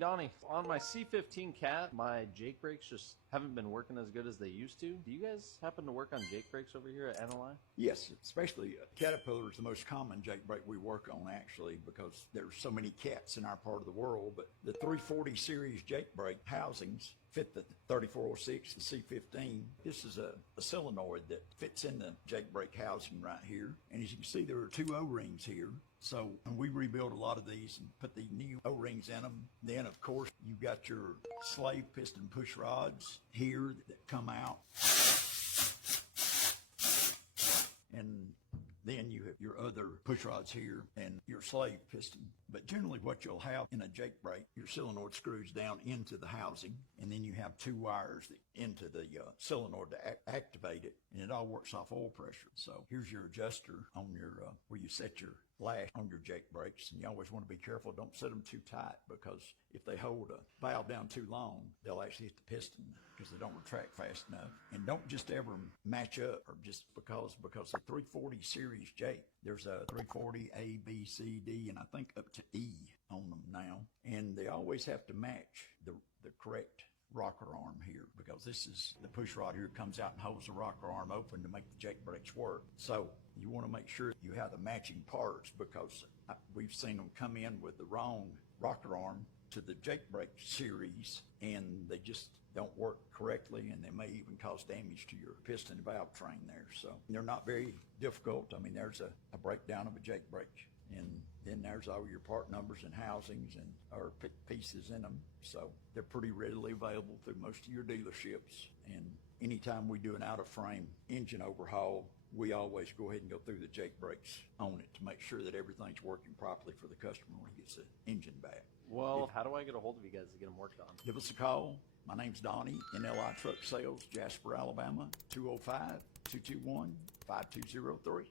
Donnie, on my C15 Cat, my Jake brakes just haven't been working as good as they used to. Do you guys happen to work on Jake brakes over here at NLI? Yes, especially Caterpillar is the most common Jake brake we work on, actually, because there's so many cats in our part of the world. But the 340 series Jake brake housings fit the 3406, the C15. This is a solenoid that fits in the Jake brake housing right here. And as you can see, there are two O-rings here. So we rebuild a lot of these and put the new O-rings in them. Then, of course, you've got your slave piston push rods here that come out. And then you have your other push rods here and your slave piston. But generally what you'll have in a Jake brake, your solenoid screws down into the housing, and then you have two wires that into the solenoid to activate it, and it all works off oil pressure. So here's your adjuster on your where you set your lash on your Jake brakes, and you always want to be careful. Don't set them too tight, because if they hold a valve down too long, they'll actually hit the piston because they don't retract fast enough. And don't just ever match up, or just because the 340 series Jake, there's a 340 A, B, C, D, and I think up to E on them now, and they always have to match the correct rocker arm here, because this is the push rod here comes out and holds the rocker arm open to make the Jake brakes work. So you want to make sure you have the matching parts, because we've seen them come in with the wrong rocker arm to the Jake brake series, and they just don't work correctly, and they may even cause damage to your piston and valve train there. So they're not very difficult. I mean, there's a breakdown of a Jake brake, and then there's all your part numbers and housings and or pieces in them. So they're pretty readily available through most of your dealerships. And anytime we do an out-of-frame engine overhaul, we always go ahead and go through the Jake brakes on it to make sure that everything's working properly for the customer when he gets the engine back. Well, how do I get a hold of you guys to get them worked on? Give us a call. My name's Donnie, NLI Truck Sales, Jasper, Alabama, 205-221-5203.